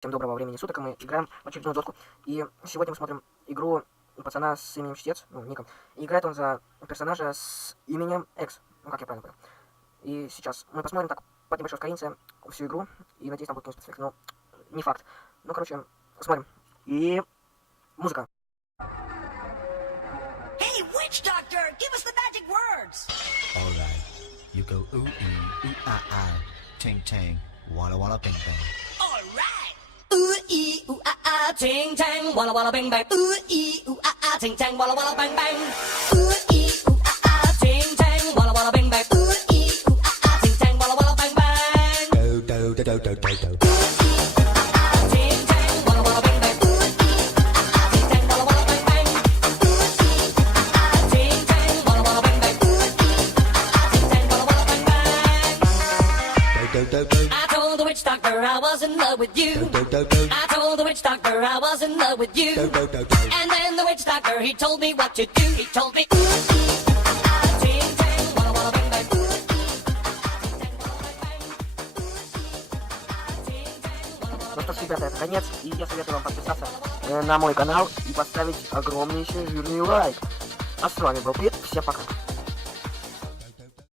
Всем доброго времени суток, и мы играем в очередную дотку. И сегодня мы смотрим игру пацана с именем Чтец, ну, ником. И играет он за персонажа с именем X, ну, как я правильно понял. И сейчас мы посмотрим так под небольшое ускорение всю игру, и надеюсь, там будет какой-нибудь спецэффект, но не факт. Ну, короче, смотрим. И музыка. Hey, witch doctor, give us the magic words. All right, you go ooh ah ah, ting tang, walla walla bang bang. All right. Ooh ee ooh ah ah, ting tang, walla walla bang bang. Ooh ee ooh ah ah, ting tang, walla walla bang bang. Ooh ee ooh ah ah, ting tang, walla walla bang bang. Ooh ee ooh ah ah, ting tang, walla walla bang bang. Do do do do do do do. Ting tang, walla walla bang bang. Ooh ee ooh ah ah, ting tang, walla walla bang bang. Ooh ee ooh ah ah, ting tang, walla walla bang bang. Ooh ee ooh ah ah, ting tang, walla walla bang bang. Do do do. I told the witch doctor I was in love with you. Do do do. I told the witch doctor I was in love with you. Do do do do. And then the witch doctor, he told me what to do. He told me, ooh, ee, ah, ah, ting, tang, walla, walla, bang, bang. Ooh, ee, ah, ah, ting, tang, walla, walla, bang, bang. Ooh, ee, ah, ah, ting, tang, walla, walla, Ну что ж, ребята, это конец, и я советую вам подписаться на мой канал и поставить огромнейший жирный лайк. А с вами был Пит, всем пока.